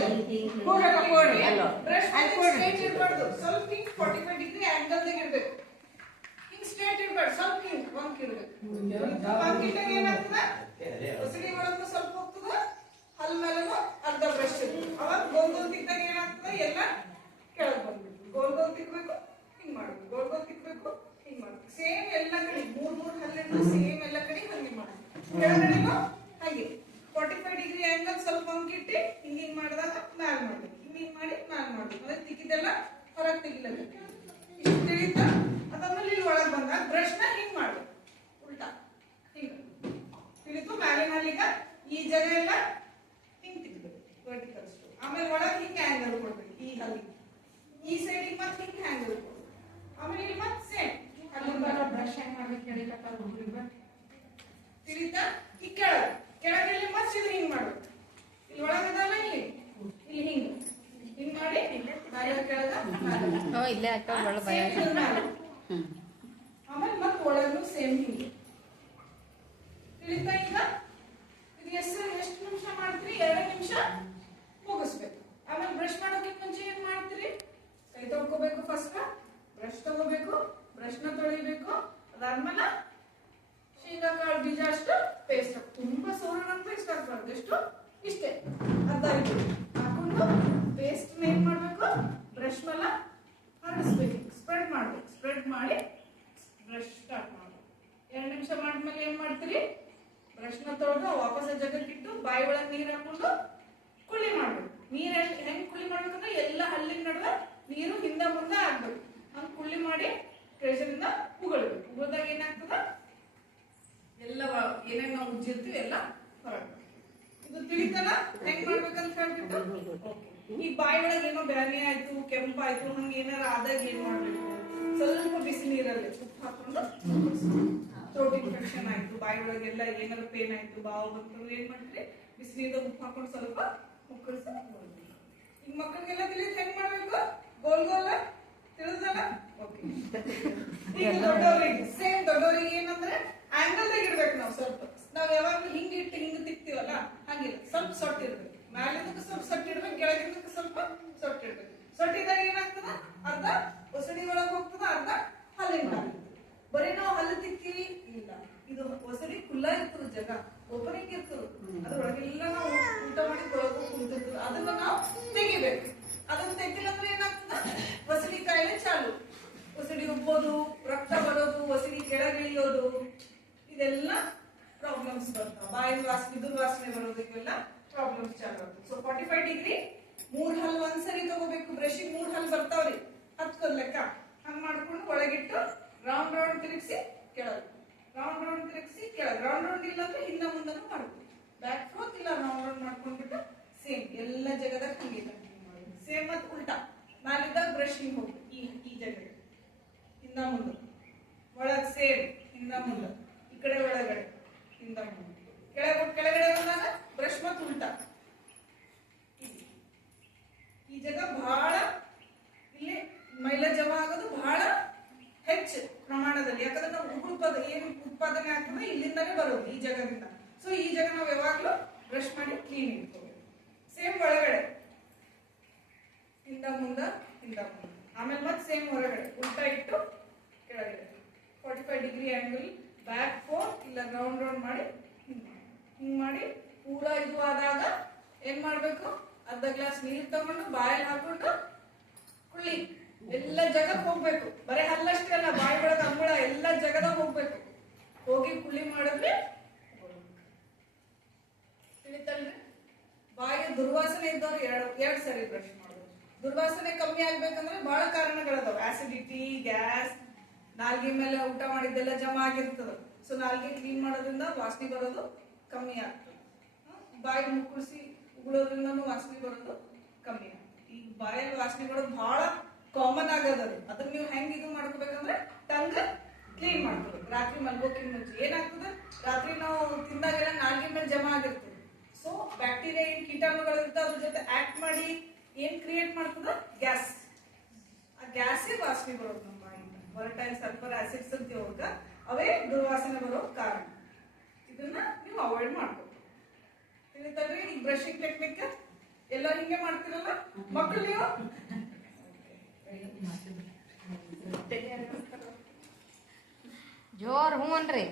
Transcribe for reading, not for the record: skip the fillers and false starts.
ಒಂದ್ಸರಿ brush straight ಇರಬಾರ್ದು, ಸ್ವಲ್ಪ ಹಿಂಗ್ 45 ಡಿಗ್ರಿ ಆಂಗಲ್ ದಾಗ ಇರ್ಬೇಕು. ಹಿಂಗ್ ಸ್ಟ್ರೇಟ್ ಇರಬಾರ್ದು, ಸ್ವಲ್ಪ ಹಿಂಗ್ ವಂಕ್ ಇರ್ಬೇಕು. ವಂಕ್ ಇಟ್ಟಾಗ ಏನಾಗ್ತದ, ಒಸಡಿ ಒಳಗೂ ಸ್ವಲ್ಪ ಹೋಗ್ತದ, ಹಲ್ ಮೇಲೂ ಅರ್ಧ ಬ್ರಷ್ ಇರ್ತದೆ. ಅವಾಗ ಗೋಲ್ ಗೋಲ್ ತಿಕ್ಕಾಗ ಏನಾಗ್ತದ, ಎಲ್ಲ ಕೆಳಗ್ ಬಂದ್ಬಿಡ್ತು. ಗೋಲ್ ಗೋಲ್ ತಿಕ್ಬೇಕು, ಹಿಂಗ್ ಮಾಡ್ಬೇಕು, ಗೋಲ್ ಗೋಲ್ ತಿಕ್ಬೇಕು, ಹಿಂಗ್ ಮಾಡ್ಬೇಕು. ಸೇಮ್ ಎಲ್ಲ ಕಡೆ ಮೂರ್ ಹಲ್ಲಿಂದ ಸೇಮ್ ಎಲ್ಲ ಕಡೆ ಹಂಗೆ ಮಾಡ್ಬೇಕು. ಕೆಳಗಡೆನೂ ಹಾಗೆ 45 ಡಿಗ್ರಿ ಆಂಗಲ್ ಸ್ವಲ್ಪ ಅಂಕಿಟ್ಟು ಹಿಂಗಿಂಗ್ ಮಾಡಿದಾಗ ಮ್ಯಾಲ್ ಮಾಡ್ಬೇಕು, ಹಿಂಗಿಂಗ್ ಮಾಡಿ ಮ್ಯಾಲ್ ಮಾಡ್ಬೇಕು. ಅಂದ್ರೆ ತಿಕ್ಕಿದೆಲ್ಲ ಹೊರಗೆ ತೆಗಿಲಬೇಕು. ಇಷ್ಟು ತಿಳಿತಾ? ಅದಾದ್ಮೇಲೆ ಇಲ್ಲಿ ಒಳಗೆ ಬಂದಾಗ ಬ್ರಷ್ ನ ಹಿಂಗ್ ಮಾಡ್ಬೇಕು, ಉಲ್ಟಾ ಹಿಂಗ ತಿಳಿತು. ಮ್ಯಾಲಿನ ಈಗ ಈ ಜಾಗ ಎಲ್ಲ ಹಿಂಗ್ ತಿಕ್ಬೇಕು, ವರ್ಟಿಕಲ್ ಸ್ಟ್ರೋಕ್. ಆಮೇಲೆ ಒಳಗೆ ಹಿಂಗೆ ಆಂಗಲ್ ಕೊಡ್ಬೇಕು, ಈ ಹಲ್ಲಿಗೆ ಈ ಸೈಡಿಗೆ ಮತ್ತೆ ಹಿಂಗೆ ಆಂಗಲ್ ಕೊಡ್ಬೇಕು. ಆಮೇಲೆ ಇಲ್ಲಿ ಮತ್ತೆ ಸೇಮ್ ಬ್ರಷ್ ಹೆಂಗ್ ಮಾಡ್ಬೇಕು ಹೇಳಿಕಪ್ಪ ಹುಡುಗರಿಗೆ ತಿಳಿತಾ? ಈ ಕೆಳಗೆ ಮತ್ತೆ ಇದು ಹಿಂಗ್ ಮಾಡ್ಬೇಕು. ಇಲ್ಲಿ ಒಳಗದಲ್ಲ, ಇಲ್ಲಿ ಹಿಂಗ್ ಹಿಂಗ್ ಮಾಡಿ ಕೆಳಗ ಇಲ್ಲೇ ಅಕ್ಕ ಒಳ ಭಯ. ಆಮೇಲೆ ಮತ್ತೆ ಒಳಗೂ ಸೇಮ್ ಹಿಂಗೆ ತಿಳಿತಾ? ಈಗ ಇದು ಎಷ್ಟು ನಿಮಿಷ ಮಾಡ್ತೀರಿ? 2 ನಿಮಿಷ ಮುಗಿಸ್ಬೇಕು. ಆಮೇಲೆ ಬ್ರಷ್ ಮಾಡೋದಕ್ಕೆ ಮುಂಚೆ ಏನ್ ಮಾಡ್ತೀರಿ? ಕೈ ತೊಳ್ಕೋಬೇಕು. ಫಸ್ಟ್ ಬ್ರಷ್ ತಗೋಬೇಕು, ಬ್ರಷ್ ನ ತೊಳಿಬೇಕು. ಅದಾದ್ಮೇಲೆ ಶೇಂಗಾ ಕಾಳು ಬೀಜ ಅಷ್ಟು ಪೇಸ್ಟ್, ತುಂಬಾ ಸೋರಣ ಪೇಸ್ಟ್ ಹಾಕ್ಬಾರ್ದು, ಎಷ್ಟು ಇಷ್ಟೇ ಅರ್ಧ ಹಾಕೊಂಡು ಪೇಸ್ಟ್ ಏನ್ ಮಾಡ್ಬೇಕು, ಬ್ರಷ್ ಮೇಲೆ ಹರಡಿಸ್ಬೇಕು, ಸ್ಪ್ರೆಡ್ ಮಾಡ್ಬೇಕು. ಸ್ಪ್ರೆಡ್ ಮಾಡಿ ಬ್ರಷ್ ಸ್ಟಾರ್ಟ್ ಮಾಡ್ಬೇಕು. 2 ನಿಮಿಷ ಮಾಡಿದ್ಮೇಲೆ ಏನ್ ಮಾಡ್ತೀರಿ? ಬ್ರಷ್ ನ ತೊಳೆದು ವಾಪಸ್ ಜಾಗಕ್ಕಿಟ್ಟು ಬಾಯಿ ಒಳಗೆ ನೀರ್ ಹಾಕೊಂಡು ಕುಳ್ಳಿ ಮಾಡ್ಬೇಕು. ನೀರ್ ಹೆಂಗ್ ಕುಳ್ಳಿ ಮಾಡ್ಬೇಕಂದ್ರೆ ಎಲ್ಲ ಹಲ್ಲಿನ ನಡುವೆ ನೀರು ಹಿಂದ ಮುಂದೆ ಆಗ್ಬೇಕು. ಹಂಗ್ ಕುಳ್ಳಿ ಮಾಡಿ ಪ್ರೆಷರ್ ಇಂದ ಉಗುಳ್ಬೇಕು. ಉಗುಳ್ದಾಗ ಏನಾಗ್ತದ, ಎಲ್ಲ ಏನೇನ್ ನಾವು ಉಜ್ಜಿರ್ತೀವಿ ಎಲ್ಲ ಹೊರಗೆ. ಇದು ತಿಳಿತಲ್ಲ ಹೆಂಗ್ ಮಾಡ್ಬೇಕಂತ ಹೇಳ್ಬಿಟ್ಟು. ಈ ಬಾಯಿ ಒಳಗೆ ಏನೋ ಬ್ಯಾನಿ ಆಯ್ತು, ಕೆಂಪಾಯ್ತು, ಹಂಗ ಏನಾರ ಆದಾಗ ಏನ್ ಮಾಡ್ಬೇಕು, ಸ್ವಲ್ಪ ಬಿಸಿ ನೀರಲ್ಲಿ ಉಪ್ಪು ಹಾಕೊಂಡು, ಥ್ರೋಟ್ ಇನ್ಫೆಕ್ಷನ್ ಆಯ್ತು, ಬಾಯಿ ಒಳಗೆಲ್ಲ ಏನಾರ ಪೇನ್ ಆಯ್ತು, ಬಾವು ಬಂತಂದ್ರೆ ಏನ್ ಮಾಡ್ತೀರಿ, ಬಿಸಿ ನೀರಲ್ಲಿ ಉಪ್ಪು ಹಾಕೊಂಡು ಸ್ವಲ್ಪ ಮುಕ್ಕಳಿಸಿ. ಈಗ ಮಕ್ಕಳಿಗೆಲ್ಲ ತಿಳಿದ್ ಹೆಂಗ್ ಮಾಡ್ಬೇಕು, ಗೋಲ್ ಗೋಲ್ ತಿಳಿದಲ್ಲ? ಓಕೆ. ಈಗ ದೊಡ್ಡವರಿಗೆ ಸೇಮ್, ದೊಡ್ಡವರಿಗೆ ಏನಂದ್ರೆ ಆಂಗಲ್ ದಾಗ ಇರ್ಬೇಕು. ನಾವು ಸ್ವಲ್ಪ ನಾವ್ ಯಾವಾಗ್ಲೂ ಹಿಂಗ್ ಇಟ್ಟು ಹಿಂಗ್ ತಿಕ್ತಿವಲ್ಲ, ಹಂಗಿಲ್ಲ, ಸ್ವಲ್ಪ ಸೊಟ್ಟ ಇರ್ಬೇಕು. ಮ್ಯಾಲಿಂದಕ್ಕೆ ಸ್ವಲ್ಪ ಸೊಟ್ಟ ಇಡ್ಬೇಕು, ಕೆಳಗಿಂದಕ್ಕೆ ಸ್ವಲ್ಪ ಸೊಟ್ಟ ಇಡ್ಬೇಕು. ಸೊಟ್ಟಿದಾಗ ಏನಾಗ್ತದ, ಅರ್ಧ ಒಸಡಿ ಒಳಗೆ ಹೋಗ್ತದ, ಅರ್ಧ ಹಲ್ಲಿನ. ಬರೀ ನಾವು ಹಲ್ಲು ತಿಕ್ತಿವಿ ಇಲ್ಲ, ಇದು ಒಸಡಿ ಖುಲ್ಲ ಇರ್ತದ, ಜಾಗ ಓಪನಿಂಗ್ ಇರ್ತದ, ಅದ್ರೊಳಗೆಲ್ಲ ನಾವು ಊಟ ಮಾಡಿ ತೊಳಗು ಕುಂತಿರ್ತದ. ಅದನ್ನ ನಾವು ತೆಗಿಬೇಕು. ಅದನ್ನ ತೆಗಿಲ್ಲ ಅಂದ್ರೆ ಏನಾಗ್ತದ, ಒಸಡಿ ಕಾಯಿಲೆ ಚಾಲು. ಒಸಡಿ ಉಬ್ಬೋದು, ರಕ್ತ ಬರೋದು, ಒಸಡಿ ಕೆಳಗಿಳಿಯೋದು, ಇದೆಲ್ಲ ಪ್ರಾಬ್ಲಮ್ಸ್ ಬರ್ತಾವ. ಬಾಯಿ ವಾಸನೆ, ದುರ್ವಾಸನೆ ಬರೋದಕ್ಕೆಲ್ಲ ಪ್ರಾಬ್ಲಮ್ಸ್ ಚಾಲು ಆಗ್ತದೆ. ಸೊ 45 ಡಿಗ್ರಿ 3 ಹಲ್ಲು ಒಂದ್ಸರಿ ತಗೋಬೇಕು. ಬ್ರಷಿಗೆ 3 ಹಲ್ಲು ಬರ್ತಾವ್ರಿ, 10 ಲೆಕ್ಕ. ಹಂಗ್ ಮಾಡ್ಕೊಂಡು ಒಳಗಿಟ್ಟು ರೌಂಡ್ ರೌಂಡ್ ತಿರುಗಿಸಿ ಕೆಳಗೆ, ರೌಂಡ್ ರೌಂಡ್ ತಿರುಗಿಸಿ ಕೆಳಗೆ. ರೌಂಡ್ ರೌಂಡ್ ಇಲ್ಲ ಅಂದ್ರೆ ಹಿಂದ ಮುಂದನೂ ಮಾಡ್ಬೇಕು. ಬ್ಯಾಕ್ ಫ್ರೋತ್ ಇಲ್ಲ ರೌಂಡ್ ರೌಂಡ್ ಮಾಡ್ಕೊಂಡ್ಬಿಟ್ಟು ಸೇಮ್ ಎಲ್ಲ ಜಾಗದಾಗ ಹಂಗೆ ಕಂಟಿನ್ಯೂ ಮಾಡಿ. ಸೇಮ್ ಮತ್ತೆ ಉಲ್ಟಾ ನಾಲಿದ್ದಾಗ ಬ್ರಷ್ ಹಿಂಗ್ ಹೋಗ್ಬೇಕು, ಈ ಜಾಗಕ್ಕೆ ಹಿಂದ ಮುಂದೆ, ಒಳಗ್ ಸೇಮ್ ಹಿಂದ ಮುಂದೆ, ಈ ಕಡೆ ಒಳಗಡೆ ಹಿಂದ ಮುಂದೆ, ಕೆಳಗಡೆ ಬಂದಾಗ ಬ್ರಷ್ ಮತ್ತೆ ಉಲ್ಟಾ. ಈ ಜಾಗ ಬಹಳ ಇಲ್ಲಿ ಮೈಲ ಜಮಾ ಆಗೋದು ಬಹಳ ಹೆಚ್ಚು ಪ್ರಮಾಣದಲ್ಲಿ. ಯಾಕಂದ್ರೆ ನಾವು ಏನ್ ಉತ್ಪಾದನೆ ಆಗ್ತದೆ ಇಲ್ಲಿಂದಾನೇ ಬರೋದು, ಈ ಜಾಗದಿಂದ. ಸೊ ಈ ಜಾಗ ನಾವು ಯಾವಾಗ್ಲೂ ಬ್ರಷ್ ಮಾಡಿ ಕ್ಲೀನ್ ಇಟ್ಕೋಬೇಕು. ಸೇಮ್ ಒಳಗಡೆ ಹಿಂದ ಮುಂದ, ಹಿಂದ ಮುಂದ. ಆಮೇಲೆ ಮತ್ತೆ ಸೇಮ್ ಹೊರಗಡೆ ಉಲ್ಟಾ ಇಟ್ಟು ಕೆಳಗಡೆ 45 ಡಿಗ್ರಿ ಆಂಗಲ್, ಬ್ಯಾಕ್ 4 ಇಲ್ಲ ರೌಂಡ್ ರೌಂಡ್ ಮಾಡಿ ಹಿಂಗ್ ಮಾಡಿ ಪೂರಾ ಇದು ಆದಾಗ ಏನ್ ಮಾಡ್ಬೇಕು, ಅರ್ಧ ಗ್ಲಾಸ್ ನೀರ್ ತಗೊಂಡು ಬಾಯಲ್ಲಿ ಹಾಕೊಂಡು ಕುಳ್ಳಿ ಎಲ್ಲ ಜಗಕ್ಕೆ ಹೋಗ್ಬೇಕು. ಬರೀ ಹಲ್ಲಷ್ಟೇ ಅಲ್ಲ, ಬಾಯಿ ಒಳಗ ಅಂಗುಳ ಎಲ್ಲ ಜಗದಾಗ ಹೋಗ್ಬೇಕು. ಹೋಗಿ ಕುಳ್ಳಿ ಮಾಡಿದ್ರೆ ತಿಳಿತಲ್ರಿ. ಬಾಯಿ ದುರ್ವಾಸನೆ ಇದ್ದವ್ರು ಎರಡು ಸರಿ ಬ್ರಷ್ ಮಾಡೋದು. ದುರ್ವಾಸನೆ ಕಮ್ಮಿ ಆಗ್ಬೇಕಂದ್ರೆ ಬಹಳ ಕಾರಣಗಳದಾವ. ಆಸಿಡಿಟಿ, ಗ್ಯಾಸ್, ನಾಲ್ಗೆ ಮೇಲೆ ಊಟ ಮಾಡಿದ್ದೆಲ್ಲ ಜಮಾ ಆಗಿರ್ತದ. ಸೊ ನಾಲ್ಗೆ ಕ್ಲೀನ್ ಮಾಡೋದ್ರಿಂದ ವಾಸನೆ ಬರೋದು ಕಮ್ಮಿ ಆಗ್ತದೆ. ಬಾಯಿ ಮುಕ್ಕಳಿಸಿ ಉಗುಳೋದ್ರಿಂದನೂ ವಾಸನೆ ಬರೋದು ಕಮ್ಮಿ ಆಗ್ತದೆ. ಈಗ ಬಾಯಲ್ಲಿ ವಾಸನೆ ಬರೋದು ಬಹಳ ಕಾಮನ್ ಆಗದ. ಅದನ್ನ ನೀವು ಹೆಂಗ್ ಇದು ಮಾಡ್ಕೋಬೇಕಂದ್ರೆ ಟಂಗ್ ಕ್ಲೀನ್ ಮಾಡ್ಕೋಬೇಕು. ರಾತ್ರಿ ಮಲ್ಗೋಕಿನ ಮುಂಚೆ ಏನಾಗ್ತದೆ, ರಾತ್ರಿ ನಾವು ತಿಂದಾಗೆಲ್ಲ ನಾಲ್ಗೆ ಮೇಲೆ ಜಮಾ ಆಗಿರ್ತದೆ. ಸೊ ಬ್ಯಾಕ್ಟೀರಿಯಾ ಏನ್ ಕೀಟಾಣುಗಳು ಇರ್ತದೆ ಅದ್ರ ಜೊತೆ ಆಕ್ಟ್ ಮಾಡಿ ಏನ್ ಕ್ರಿಯೇಟ್ ಮಾಡ್ತದ, ಗ್ಯಾಸ್. ಆ ಗ್ಯಾಸೇ ವಾಸನೆ ಬರೋದು ನಮ್ಮ ಬಾಯಿಂದ. ವೊಲಟೈಲ್ ಸಲ್ಫರ್ ಆಸಿಡ್ಸ್ ಅಂತ ಹೋಗ ಅವೇ ದುರ್ವಾಸನೆ ಬರೋ ಕಾರಣ. ಇದನ್ನ ನೀವು ಅವಾಯ್ಡ್ ಮಾಡ್ಬೇಕು. ತಿಳಿತಲ್ರಿ? ಈ ಬ್ರಷಿಂಗ್ ಟೆಕ್ನಿಕ್ ಎಲ್ಲರೂ ಹಿಂಗೆ ಮಾಡ್ತಿರಲ್ಲ ಮಕ್ಕಳು ನೀವು ಜೋರ್ ಹ್ಞೂ ಅನ್ರಿ